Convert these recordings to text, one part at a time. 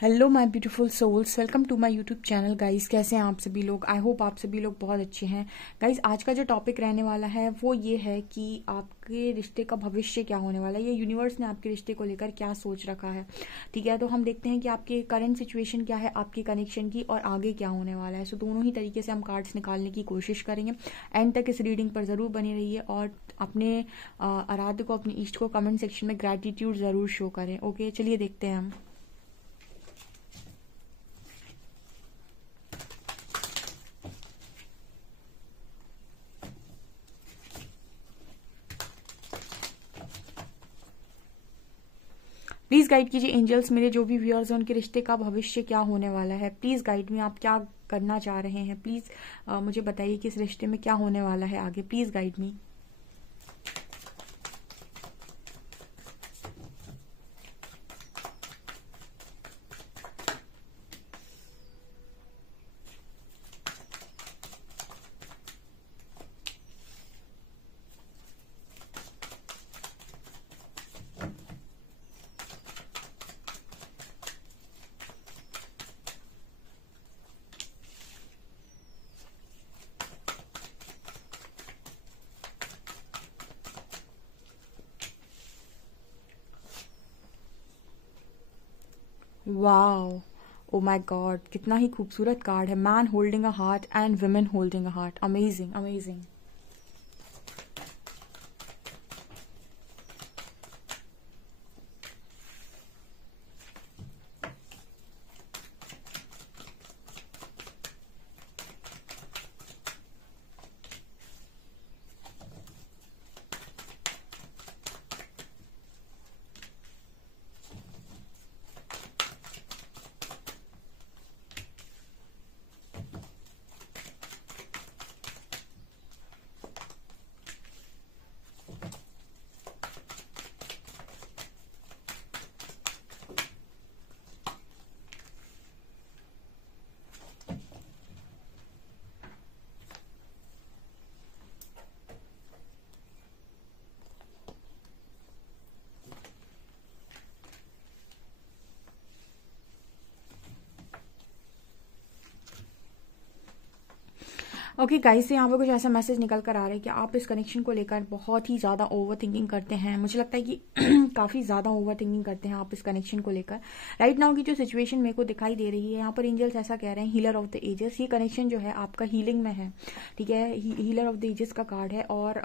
Hello my beautiful souls, welcome to my YouTube channel guys. कैसे हैं आप सभी लोग? आई होप आप सभी लोग बहुत अच्छे हैं गाइस। आज का जो टॉपिक रहने वाला है वो ये है कि आपके रिश्ते का भविष्य क्या होने वाला है, ये यूनिवर्स ने आपके रिश्ते को लेकर क्या सोच रखा है। ठीक है, तो हम देखते हैं कि आपके करंट सिचुएशन क्या है आपकी कनेक्शन की, और आगे क्या होने वाला है। सो दोनों ही तरीके से हम कार्ड्स निकालने की कोशिश करेंगे। एंड तक इस रीडिंग पर ज़रूर बनी रहिए और अपने आराध्य को, अपने इष्ट को कमेंट सेक्शन में ग्रैटिट्यूड ज़रूर शो करें। ओके, चलिए देखते हैं हम। प्लीज गाइड कीजिए एंजल्स, मेरे जो भी व्यूअर्स हैं उनके रिश्ते का भविष्य क्या होने वाला है। प्लीज गाइड में आप क्या करना चाह रहे हैं। प्लीज मुझे बताइए कि इस रिश्ते में क्या होने वाला है आगे। Please guide me. Wow, oh my God, कितना ही खूबसूरत कार्ड है। Man holding a heart and women holding a heart. Amazing amazing. Okay guys, यहाँ पे कुछ ऐसा मैसेज निकल कर आ रहा है कि आप इस कनेक्शन को लेकर बहुत ही ज़्यादा ओवर थिंकिंग करते हैं। मुझे लगता है कि काफ़ी ज़्यादा ओवर थिंकिंग करते हैं आप इस कनेक्शन को लेकर। राइट नाउ की जो सिचुएशन मेरे को दिखाई दे रही है, यहाँ पर एंजल्स ऐसा कह रहे हैं, हीलर ऑफ द एजेस। ये कनेक्शन जो है आपका हीलिंग में है। ठीक है, हीलर ऑफ द एजेस का कार्ड है और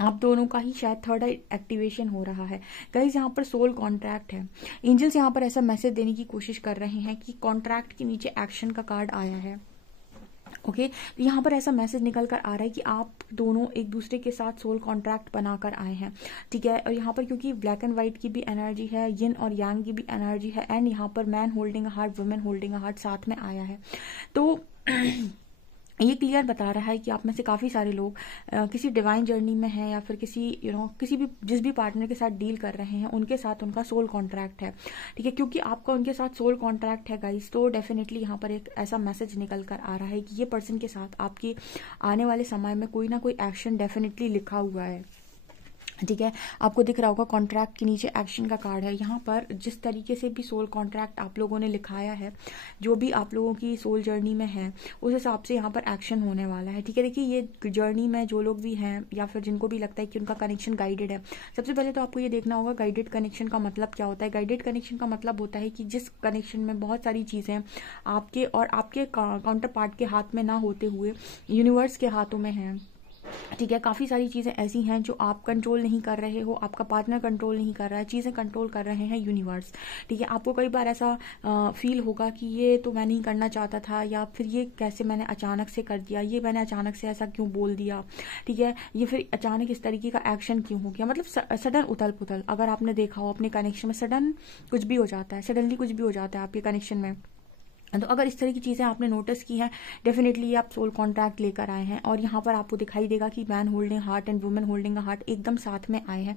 आप दोनों का ही शायद थर्ड एक्टिवेशन हो रहा है गाइस। यहाँ पर सोल कॉन्ट्रैक्ट है। एंजल्स यहाँ पर ऐसा मैसेज देने की कोशिश कर रहे हैं कि कॉन्ट्रैक्ट के नीचे एक्शन का कार्ड आया है। ओके, तो यहाँ पर ऐसा मैसेज निकल कर आ रहा है कि आप दोनों एक दूसरे के साथ सोल कॉन्ट्रैक्ट बनाकर आए हैं। ठीक है, और यहाँ पर क्योंकि ब्लैक एंड व्हाइट की भी एनर्जी है, यिन और यांग की भी एनर्जी है, एंड यहाँ पर man holding a heart, women holding a heart साथ में आया है। तो ये क्लियर बता रहा है कि आप में से काफ़ी सारे लोग किसी डिवाइन जर्नी में हैं, या फिर किसी किसी भी जिस भी पार्टनर के साथ डील कर रहे हैं उनके साथ उनका सोल कॉन्ट्रैक्ट है। ठीक है, क्योंकि आपका उनके साथ सोल कॉन्ट्रैक्ट है गाइस, तो डेफिनेटली यहाँ पर एक ऐसा मैसेज निकल कर आ रहा है कि ये पर्सन के साथ आपकी आने वाले समय में कोई ना कोई एक्शन डेफिनेटली लिखा हुआ है। ठीक है, आपको दिख रहा होगा कॉन्ट्रैक्ट के नीचे एक्शन का कार्ड है। यहाँ पर जिस तरीके से भी सोल कॉन्ट्रैक्ट आप लोगों ने लिखाया है, जो भी आप लोगों की सोल जर्नी में है, उस हिसाब से यहाँ पर एक्शन होने वाला है। ठीक है, देखिए ये जर्नी में जो लोग भी हैं या फिर जिनको भी लगता है कि उनका कनेक्शन गाइडेड है, सबसे पहले तो आपको ये देखना होगा गाइडेड कनेक्शन का मतलब क्या होता है। गाइडेड कनेक्शन का मतलब होता है कि जिस कनेक्शन में बहुत सारी चीज़ें आपके और आपके काउंटर पार्ट के हाथ में ना होते हुए यूनिवर्स के हाथों में हैं। ठीक है, काफ़ी सारी चीज़ें ऐसी हैं जो आप कंट्रोल नहीं कर रहे हो, आपका पार्टनर कंट्रोल नहीं कर रहा है, चीज़ें कंट्रोल कर रहे हैं यूनिवर्स। ठीक है, आपको कई बार ऐसा फील होगा कि ये तो मैं नहीं करना चाहता था, या फिर ये कैसे मैंने अचानक से कर दिया, ये मैंने अचानक से ऐसा क्यों बोल दिया। ठीक है, ये फिर अचानक इस तरीके का एक्शन क्यों हो गया, मतलब सडन उथल पुथल। अगर आपने देखा हो अपने कनेक्शन में, सडन कुछ भी हो जाता है, सडनली कुछ भी हो जाता है आपके कनेक्शन में। तो अगर इस तरह की चीज़ें आपने नोटिस की हैं, डेफिनेटली आप सोल कॉन्ट्रैक्ट लेकर आए हैं, और यहाँ पर आपको दिखाई देगा कि man holding heart and women holding heart एकदम साथ में आए हैं।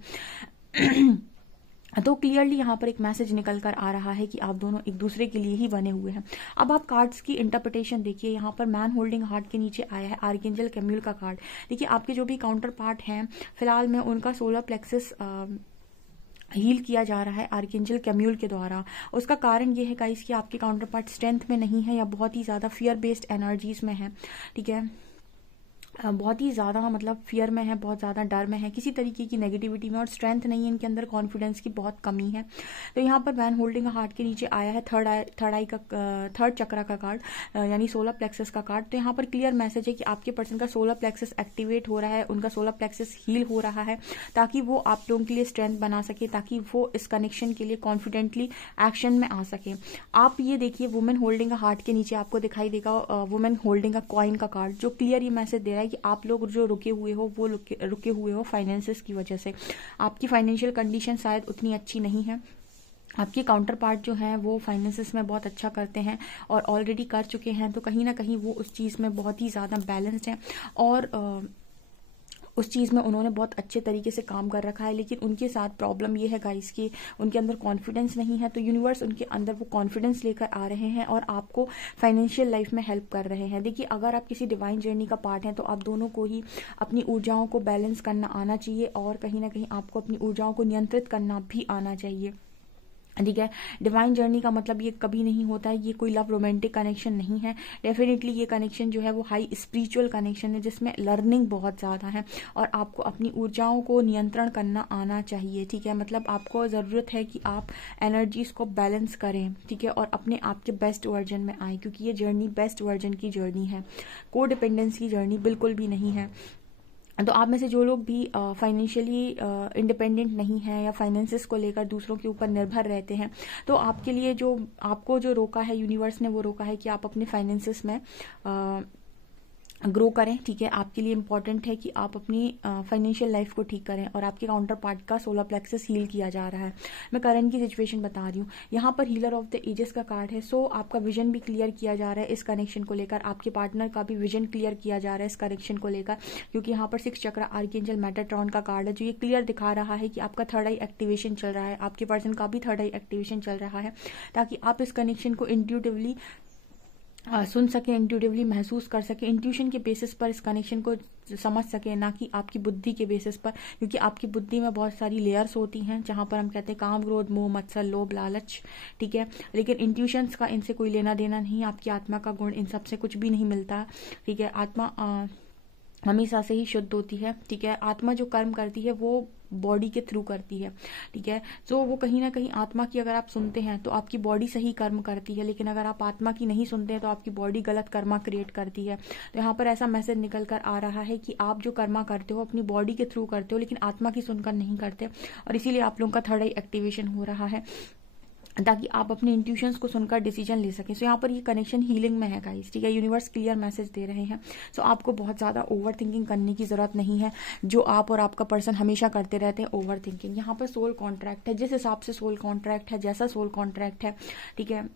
तो क्लियरली यहाँ पर एक मैसेज निकल कर आ रहा है कि आप दोनों एक दूसरे के लिए ही बने हुए हैं। अब आप कार्ड्स की इंटरप्रिटेशन देखिए, यहाँ पर मैन होल्डिंग हार्ट के नीचे आया है आर्कएंजल कैम्यूल का कार्ड। देखिए, आपके जो भी काउंटर पार्ट हैं फिलहाल में उनका सोलर प्लेक्सस हील किया जा रहा है आर्कएंजल कैम्यूल के द्वारा। उसका कारण ये है गाइस कि आपके काउंटर पार्ट स्ट्रेंथ में नहीं है या बहुत ही ज़्यादा फियर बेस्ड एनर्जीज में है, ठीक है, बहुत ही ज़्यादा मतलब फियर में है, बहुत ज़्यादा डर में है, किसी तरीके की नेगेटिविटी में, और स्ट्रेंथ नहीं है इनके अंदर, कॉन्फिडेंस की बहुत कमी है। तो यहाँ पर मैन होल्डिंग हार्ट के नीचे आया है थर्ड चक्रा का कार्ड, यानी सोलर प्लेक्सस का कार्ड। तो यहाँ पर क्लियर मैसेज है कि आपके पर्सन का सोलर प्लेक्सस एक्टिवेट हो रहा है, उनका सोलर प्लेक्सस हील हो रहा है, ताकि वो आप लोगों के लिए स्ट्रेंथ बना सके, ताकि वो इस कनेक्शन के लिए कॉन्फिडेंटली एक्शन में आ सके। आप ये देखिए वुमेन होल्डिंग हार्ट के नीचे आपको दिखाई देगा वुमेन होल्डिंग अ कॉइन का कार्ड, जो क्लियर ये मैसेज दे रहा है कि आप लोग जो रुके हुए हो वो रुके हुए हो फाइनेंसेस की वजह से। आपकी फाइनेंशियल कंडीशन शायद उतनी अच्छी नहीं है, आपके काउंटर पार्ट जो हैं वो फाइनेंसेस में बहुत अच्छा करते हैं और ऑलरेडी कर चुके हैं, तो कहीं ना कहीं वो उस चीज़ में बहुत ही ज़्यादा बैलेंस्ड हैं और उस चीज़ में उन्होंने बहुत अच्छे तरीके से काम कर रखा है। लेकिन उनके साथ प्रॉब्लम ये है गाइस कि उनके अंदर कॉन्फिडेंस नहीं है, तो यूनिवर्स उनके अंदर वो कॉन्फिडेंस लेकर आ रहे हैं और आपको फाइनेंशियल लाइफ में हेल्प कर रहे हैं। देखिए अगर आप किसी डिवाइन जर्नी का पार्ट हैं तो आप दोनों को ही अपनी ऊर्जाओं को बैलेंस करना आना चाहिए और कहीं ना कहीं आपको अपनी ऊर्जाओं को नियंत्रित करना भी आना चाहिए, ठीक है। डिवाइन जर्नी का मतलब ये कभी नहीं होता है, ये कोई लव रोमांटिक कनेक्शन नहीं है। डेफिनेटली ये कनेक्शन जो है वो हाई स्पिरिचुअल कनेक्शन है, जिसमें लर्निंग बहुत ज़्यादा है और आपको अपनी ऊर्जाओं को नियंत्रण करना आना चाहिए, ठीक है। मतलब आपको ज़रूरत है कि आप एनर्जीज को बैलेंस करें, ठीक है, और अपने आप के बेस्ट वर्जन में आए, क्योंकि ये जर्नी बेस्ट वर्जन की जर्नी है, को डिपेंडेंस की जर्नी बिल्कुल भी नहीं है। तो आप में से जो लोग भी फाइनेंशियली इंडिपेंडेंट नहीं हैं या फाइनेंसेस को लेकर दूसरों के ऊपर निर्भर रहते हैं, तो आपके लिए जो आपको जो रोका है यूनिवर्स ने, वो रोका है कि आप अपने फाइनेंसेस में ग्रो करें, ठीक है। आपके लिए इंपॉर्टेंट है कि आप अपनी फाइनेंशियल लाइफ को ठीक करें और आपके काउंटर पार्ट का सोलर प्लेक्सस हील किया जा रहा है। मैं करंट की सिचुएशन बता रही हूँ। यहाँ पर हीलर ऑफ द एजेस का कार्ड है, सो आपका विजन भी क्लियर किया जा रहा है इस कनेक्शन को लेकर, आपके पार्टनर का भी विजन क्लियर किया जा रहा है इस कनेक्शन को लेकर, क्योंकि यहाँ पर 6 चक्र आर्कएंजल मेटाट्रॉन का कार्ड है, जो ये क्लियर दिखा रहा है कि आपका थर्ड आई एक्टिवेशन चल रहा है, आपके पर्सन का भी थर्ड आई एक्टिवेशन चल रहा है, ताकि आप इस कनेक्शन को इंट्यूटिवली सुन सके, इंट्यूटिवली महसूस कर सके, इंट्यूशन के बेसिस पर इस कनेक्शन को समझ सके, ना कि आपकी बुद्धि के बेसिस पर, क्योंकि आपकी बुद्धि में बहुत सारी लेयर्स होती हैं, जहां पर हम कहते हैं काम, क्रोध, मोह, मत्सर, लोभ, लालच, ठीक है। लेकिन इंट्यूशंस का इनसे कोई लेना देना नहीं, आपकी आत्मा का गुण इन सब से कुछ भी नहीं मिलता, ठीक है। आत्मा हमेशा से ही शुद्ध होती है, ठीक है। आत्मा जो कर्म करती है वो बॉडी के थ्रू करती है, ठीक है। तो वो कहीं ना कहीं आत्मा की अगर आप सुनते हैं तो आपकी बॉडी सही कर्म करती है, लेकिन अगर आप आत्मा की नहीं सुनते हैं तो आपकी बॉडी गलत कर्मा क्रिएट करती है। तो यहाँ पर ऐसा मैसेज निकल कर आ रहा है कि आप जो कर्मा करते हो अपनी बॉडी के थ्रू करते हो, लेकिन आत्मा की सुनकर नहीं करते, और इसीलिए आप लोगों का थर्ड आई एक्टिवेशन हो रहा है, ताकि आप अपने इंट्यूशंस को सुनकर डिसीजन ले सकें। सो यहाँ पर ये कनेक्शन हीलिंग में है गाइस, ठीक है। यूनिवर्स क्लियर मैसेज दे रहे हैं। सो आपको बहुत ज़्यादा ओवर थिंकिंग करने की ज़रूरत नहीं है, जो आप और आपका पर्सन हमेशा करते रहते हैं, ओवर थिंकिंग। यहाँ पर सोल कॉन्ट्रैक्ट है, जिस हिसाब से सोल कॉन्ट्रैक्ट है, जैसा सोल कॉन्ट्रैक्ट है, ठीक है,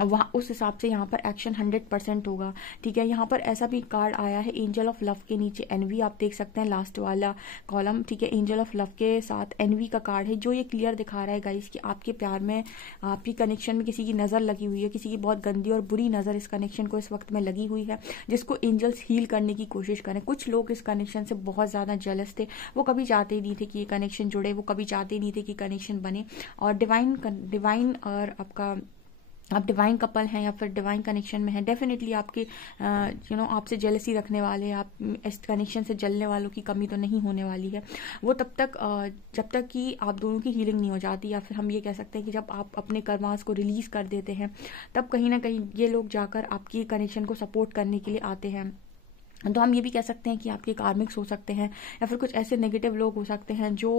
वहाँ उस हिसाब से यहाँ पर एक्शन 100% होगा, ठीक है। यहाँ पर ऐसा भी कार्ड आया है एंजल ऑफ लव के नीचे एनवी, आप देख सकते हैं लास्ट वाला कॉलम, ठीक है। एंजल ऑफ लव के साथ एनवी का कार्ड है, जो ये क्लियर दिखा रहा है गाइस कि आपके प्यार में, आपकी कनेक्शन में किसी की नज़र लगी हुई है, किसी की बहुत गंदी और बुरी नज़र इस कनेक्शन को इस वक्त में लगी हुई है, जिसको एंजल्स हील करने की कोशिश करें। कुछ लोग इस कनेक्शन से बहुत ज़्यादा जेलस थे, वो कभी चाहते ही नहीं थे कि ये कनेक्शन जुड़े, वो कभी चाहते ही नहीं थे कि कनेक्शन बने, और डिवाइन और आपका आप डिवाइन कपल हैं या फिर डिवाइन कनेक्शन में हैं, डेफिनेटली आपके आपसे जेलसी रखने वाले, आप इस कनेक्शन से जलने वालों की कमी तो नहीं होने वाली है। वो तब तक जब तक कि आप दोनों की हीलिंग नहीं हो जाती, या फिर हम ये कह सकते हैं कि जब आप अपने कर्मास को रिलीज कर देते हैं, तब कहीं ना कहीं ये लोग जाकर आपकी कनेक्शन को सपोर्ट करने के लिए आते हैं। तो हम ये भी कह सकते हैं कि आपके कार्मिक्स हो सकते हैं, या फिर कुछ ऐसे नेगेटिव लोग हो सकते हैं जो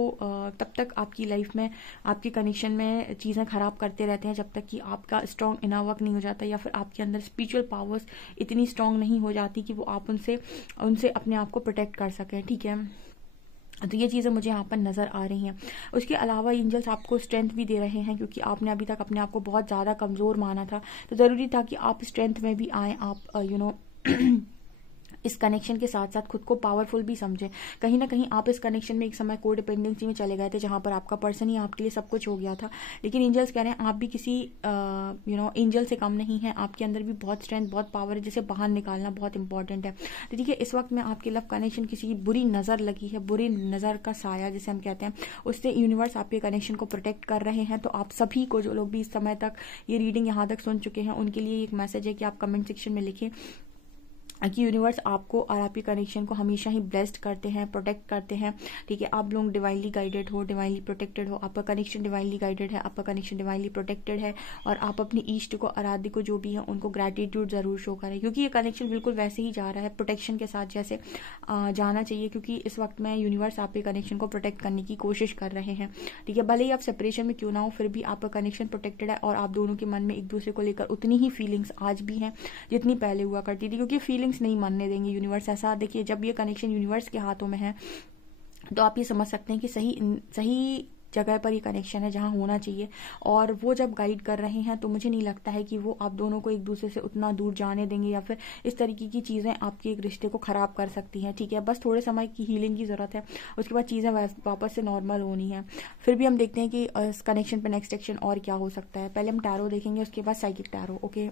तब तक आपकी लाइफ में, आपकी कनेक्शन में चीज़ें खराब करते रहते हैं, जब तक कि आपका स्ट्रॉन्ग इनर वर्क नहीं हो जाता, या फिर आपके अंदर स्पिरिचुअल पावर्स इतनी स्ट्रॉन्ग नहीं हो जाती कि वो आप उनसे अपने आप को प्रोटेक्ट कर सकें, ठीक है। तो ये चीज़ें मुझे यहाँ पर नज़र आ रही हैं। उसके अलावा एंजल्स आपको स्ट्रेंथ भी दे रहे हैं, क्योंकि आपने अभी तक अपने आप को बहुत ज़्यादा कमज़ोर माना था, तो ज़रूरी था कि आप स्ट्रेंथ में भी आएँ, आप इस कनेक्शन के साथ साथ खुद को पावरफुल भी समझें। कहीं ना कहीं आप इस कनेक्शन में एक समय को डिपेंडेंसी में चले गए थे, जहां पर आपका पर्सन ही आपके लिए सब कुछ हो गया था। लेकिन एंजल्स कह रहे हैं आप भी किसी एंजल से कम नहीं है, आपके अंदर भी बहुत स्ट्रेंथ, बहुत पावर है, जिसे बाहर निकालना बहुत इंपॉर्टेंट है। तो देखिए, इस वक्त में आपके लव कनेक्शन किसी की बुरी नज़र लगी है, बुरी नज़र का साया जिसे हम कहते हैं, उससे यूनिवर्स आपके कनेक्शन को प्रोटेक्ट कर रहे हैं। तो आप सभी को, जो लोग भी इस समय तक ये रीडिंग यहाँ तक सुन चुके हैं, उनके लिए एक मैसेज है कि आप कमेंट सेक्शन में लिखें कि यूनिवर्स आपको और आपके कनेक्शन को हमेशा ही ब्लेस्ड करते हैं, प्रोटेक्ट करते हैं। ठीक है, आप लोग डिवाइनली गाइडेड हो, डिवाइनली प्रोटेक्टेड हो, आपका कनेक्शन डिवाइनली गाइडेड है, आपका कनेक्शन डिवाइनली प्रोटेक्टेड है। और आप अपनी इष्ट को, आराध्य को, जो भी है, उनको ग्रैटिट्यूड जरूर शो करें, क्योंकि ये कनेक्शन बिल्कुल वैसे ही जा रहा है, प्रोटेक्शन के साथ जैसे जाना चाहिए। क्योंकि इस वक्त में यूनिवर्स आपके कनेक्शन को प्रोटेक्ट करने की कोशिश कर रहे हैं। ठीक है, भले ही आप सेपरेशन में क्यों ना हो, फिर भी आपका कनेक्शन प्रोटेक्टेड है और आप दोनों के मन में एक दूसरे को लेकर उतनी ही फीलिंग्स आज भी हैं जितनी पहले हुआ करती थी, क्योंकि फीलिंग्स नहीं मानने देंगे यूनिवर्स। ऐसा देखिए, जब ये कनेक्शन यूनिवर्स के हाथों में है तो आप ये समझ सकते हैं कि सही जगह पर ये कनेक्शन है, जहां होना चाहिए। और वो जब गाइड कर रहे हैं तो मुझे नहीं लगता है कि वो आप दोनों को एक दूसरे से उतना दूर जाने देंगे या फिर इस तरीके की चीजें आपके एक रिश्ते को खराब कर सकती हैं। ठीक है, बस थोड़े समय की हीलिंग की जरूरत है, उसके बाद चीजें वापस से नॉर्मल होनी है। फिर भी हम देखते हैं कि इस कनेक्शन पे नेक्स्ट एक्शन और क्या हो सकता है। पहले हम टैरो देखेंगे, उसके बाद psychic tarot. Okay,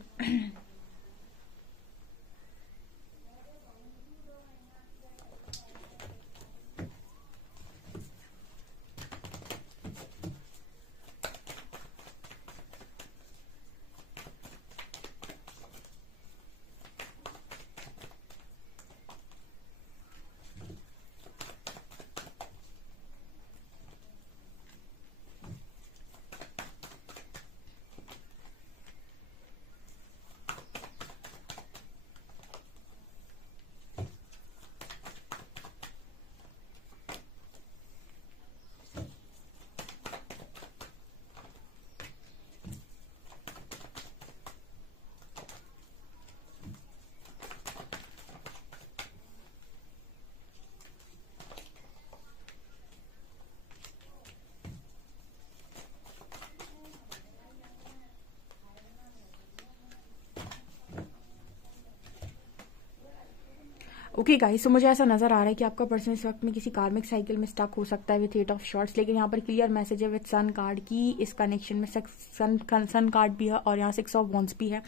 okay guys, तो मुझे ऐसा नजर आ रहा है कि आपका पर्सन इस वक्त में किसी कार्मिक साइकिल में स्टक हो सकता है विथ 8 ऑफ शॉर्ट्स। लेकिन यहाँ पर क्लियर मैसेज है विथ सन कार्ड की इस कनेक्शन में सन कार्ड भी है और यहाँ 6 ऑफ वॉन्ड्स भी है।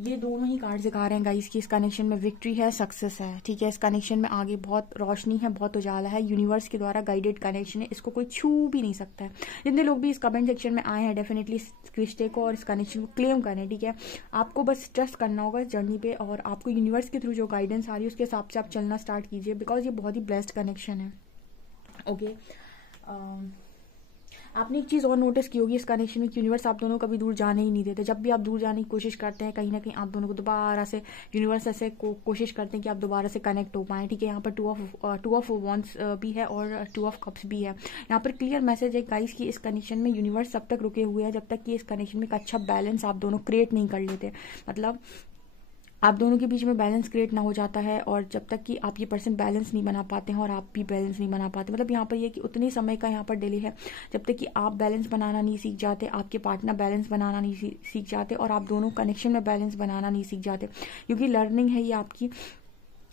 ये दोनों ही कार्ड दिखा रहे हैं गाइस कि इस कनेक्शन में विक्ट्री है, सक्सेस है। ठीक है, इस कनेक्शन में आगे बहुत रोशनी है, बहुत उजाला है, यूनिवर्स के द्वारा गाइडेड कनेक्शन है, इसको कोई छू भी नहीं सकता है। जितने लोग भी इस कमेंट सेक्शन में आए हैं, डेफिनेटली इस रिश्ते को और इस कनेक्शन को क्लेम करें। ठीक है, आपको बस ट्रस्ट करना होगा इस जर्नी पे और आपको यूनिवर्स के थ्रू जो गाइडेंस आ रही है उसके हिसाब से आप चलना स्टार्ट कीजिए, बिकॉज ये बहुत ही ब्लेस्ड कनेक्शन है। ओके, आपने एक चीज़ और नोटिस की होगी इस कनेक्शन में, यूनिवर्स आप दोनों को कभी दूर जाने ही नहीं देते। जब भी आप दूर जाने की कोशिश करते हैं, कहीं ना कहीं आप दोनों को दोबारा से यूनिवर्स ऐसे कोशिश करते हैं कि आप दोबारा से कनेक्ट हो पाएं। ठीक है, यहाँ पर टू ऑफ वॉन्ड्स भी है और 2 ऑफ कप्स भी है। यहाँ पर क्लियर मैसेज है गाइस कि इस कनेक्शन में यूनिवर्स तब तक रुके हुए हैं जब तक कि इस कनेक्शन में एक अच्छा बैलेंस आप दोनों क्रिएट नहीं कर लेते। मतलब आप दोनों के बीच में बैलेंस क्रिएट ना हो जाता है, और जब तक कि आप ये पर्सन बैलेंस नहीं बना पाते हैं और आप भी बैलेंस नहीं बना पाते, मतलब यहाँ पर ये कि उतने समय का यहाँ पर डिले है जब तक कि आप बैलेंस बनाना नहीं सीख जाते, आपके पार्टनर बैलेंस बनाना नहीं सीख जाते और आप दोनों कनेक्शन में बैलेंस बनाना नहीं सीख जाते, क्योंकि लर्निंग है ये आपकी।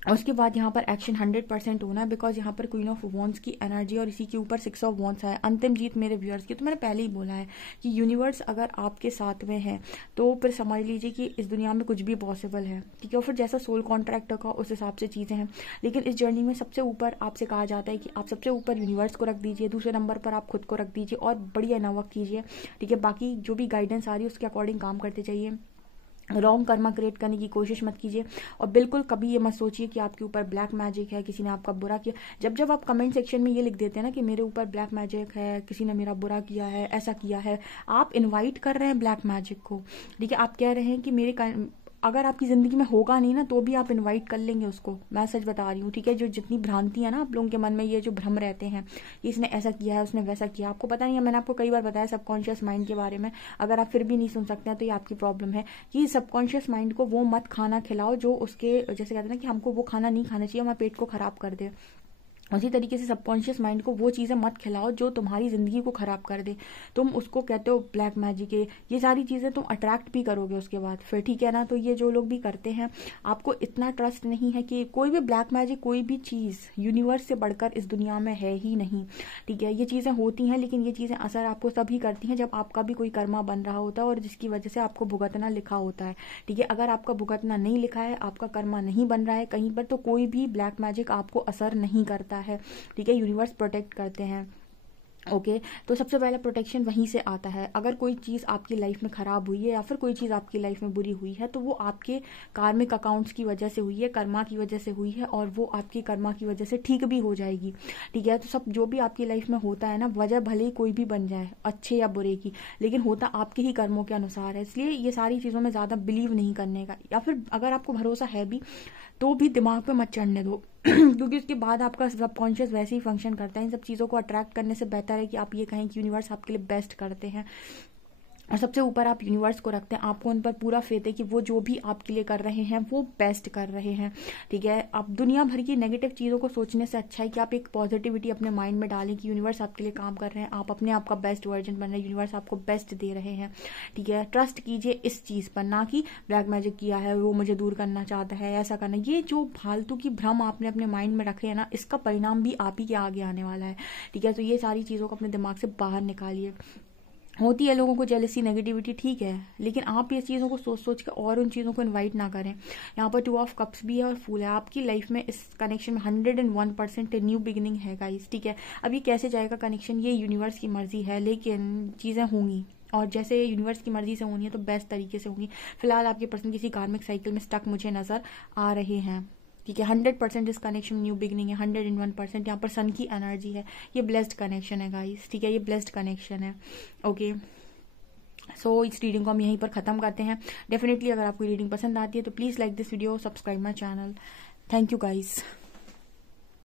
उसके बाद यहाँ पर एक्शन 100% होना है, बिकॉज यहाँ पर क्वीन ऑफ वॉन्ड्स की एनर्जी और इसी के ऊपर 6 ऑफ वॉन्ड्स है। अंतिम जीत मेरे व्यूअर्स की। तो मैंने पहले ही बोला है कि यूनिवर्स अगर आपके साथ में है तो फिर समझ लीजिए कि इस दुनिया में कुछ भी पॉसिबल है। ठीक है, और फिर जैसा सोल कॉन्ट्रैक्ट का उस हिसाब से चीज़ें हैं। लेकिन इस जर्नी में सबसे ऊपर आपसे कहा जाता है कि आप सबसे ऊपर यूनिवर्स को रख दीजिए, दूसरे नंबर पर आप खुद को रख दीजिए और बढ़िया इनवर्क कीजिए। ठीक है, बाकी जो भी गाइडेंस आ रही है उसके अकॉर्डिंग काम करते जाइए। रॉन्ग कर्मा क्रिएट करने की कोशिश मत कीजिए और बिल्कुल कभी ये मत सोचिए कि आपके ऊपर ब्लैक मैजिक है, किसी ने आपका बुरा किया। जब आप कमेंट सेक्शन में ये लिख देते हैं ना कि मेरे ऊपर ब्लैक मैजिक है, किसी ने मेरा बुरा किया है, ऐसा किया है, आप इनवाइट कर रहे हैं ब्लैक मैजिक को। ठीक है, आप कह रहे हैं कि अगर आपकी ज़िंदगी में होगा नहीं ना तो भी आप इनवाइट कर लेंगे उसको। मैं सच बता रही हूँ। ठीक है, जो जितनी भ्रांति है ना आप लोगों के मन में, ये जो भ्रम रहते हैं कि इसने ऐसा किया है, उसने वैसा किया, आपको पता नहीं है। मैंने आपको कई बार बताया सबकॉन्शियस माइंड के बारे में। अगर आप फिर भी नहीं सुन सकते हैं तो ये आपकी प्रॉब्लम है कि सबकॉन्शियस माइंड को वो मत खाना खिलाओ जो उसके, जैसे कहते हैं ना कि हमको वो खाना नहीं खाना चाहिए, हमारे पेट को खराब कर दे। उसी तरीके से सबकॉन्शियस माइंड को वो चीज़ें मत खिलाओ जो तुम्हारी ज़िंदगी को ख़राब कर दे। तुम उसको कहते हो ब्लैक मैजिक है, ये सारी चीज़ें तुम अट्रैक्ट भी करोगे उसके बाद फिर, ठीक है ना। तो ये जो लोग भी करते हैं, आपको इतना ट्रस्ट नहीं है कि कोई भी ब्लैक मैजिक, कोई भी चीज़ यूनिवर्स से बढ़कर इस दुनिया में है ही नहीं, ठीक है। ये चीज़ें होती हैं, लेकिन ये चीज़ें असर आपको तभी करती हैं जब आपका भी कोई कर्मा बन रहा होता है और जिसकी वजह से आपको भुगतना लिखा होता है, ठीक है। अगर आपका भुगतना नहीं लिखा है, आपका कर्मा नहीं बन रहा है कहीं पर, तो कोई भी ब्लैक मैजिक आपको असर नहीं करता है, ठीक है। यूनिवर्स प्रोटेक्ट करते हैं, ओके। तो सबसे पहला प्रोटेक्शन वहीं से आता है। अगर कोई चीज़ आपकी लाइफ में ख़राब हुई है या फिर कोई चीज़ आपकी लाइफ में बुरी हुई है, तो वो आपके कार्मिक अकाउंट्स की वजह से हुई है, कर्मा की वजह से हुई है, और वो आपकी कर्मा की वजह से ठीक भी हो जाएगी, ठीक है। तो सब जो भी आपकी लाइफ में होता है ना, वजह भले ही कोई भी बन जाए, अच्छे या बुरे की, लेकिन होता आपके ही कर्मों के अनुसार है। इसलिए ये सारी चीज़ों में ज़्यादा बिलीव नहीं करने का, या फिर अगर आपको भरोसा है भी तो भी दिमाग पे मत चढ़ने दो क्योंकि उसके बाद आपका सबकॉन्शियस वैसे ही फंक्शन करता है। इन सब चीज़ों को अट्रैक्ट करने से बेहतर है कि आप ये कहें कि यूनिवर्स आपके लिए बेस्ट करते हैं, और सबसे ऊपर आप यूनिवर्स को रखते हैं। आपको उन पर पूरा फेथ है कि वो जो भी आपके लिए कर रहे हैं वो बेस्ट कर रहे हैं, ठीक है। आप दुनिया भर की नेगेटिव चीज़ों को सोचने से अच्छा है कि आप एक पॉजिटिविटी अपने माइंड में डालें कि यूनिवर्स आपके लिए काम कर रहे हैं, आप अपने आप का बेस्ट वर्जन बन रहे हैं, यूनिवर्स आपको बेस्ट दे रहे हैं, ठीक है। ट्रस्ट कीजिए इस चीज़ पर, ना कि ब्लैक मैजिक किया है, वो मुझे दूर करना चाहता है, ऐसा करना। ये जो फालतू की भ्रम आपने अपने माइंड में रखे हैं ना, इसका परिणाम भी आप ही के आगे आने वाला है, ठीक है। तो ये सारी चीज़ों को अपने दिमाग से बाहर निकालिए। होती है लोगों को जेलसी, नेगेटिविटी, ठीक है, लेकिन आप ये चीज़ों को सोच सोच के और उन चीज़ों को इनवाइट ना करें। यहाँ पर 2 ऑफ कप्स भी है और फूल है। आपकी लाइफ में इस कनेक्शन में 101% न्यू बिगिनिंग है गाइस, ठीक है। अब ये कैसे जाएगा कनेक्शन, ये यूनिवर्स की मर्जी है, लेकिन चीज़ें होंगी, और जैसे यूनिवर्स की मर्जी से होनी है तो बेस्ट तरीके से होंगी। फिलहाल आपके पर्सन किसी कार्मिक साइकिल में स्टक मुझे नज़र आ रहे हैं, ठीक है। 100% इस कनेक्शन में न्यू बिगनिंग है, 101%। यहाँ पर सन की एनर्जी है, ये ब्लेस्ड कनेक्शन है गाइस, ठीक है, ये ब्लेस्ड कनेक्शन है, ओके। सो इस रीडिंग को हम यहीं पर ख़त्म करते हैं। डेफिनेटली अगर आपको रीडिंग पसंद आती है तो please like this video, subscribe my channel. Thank you guys.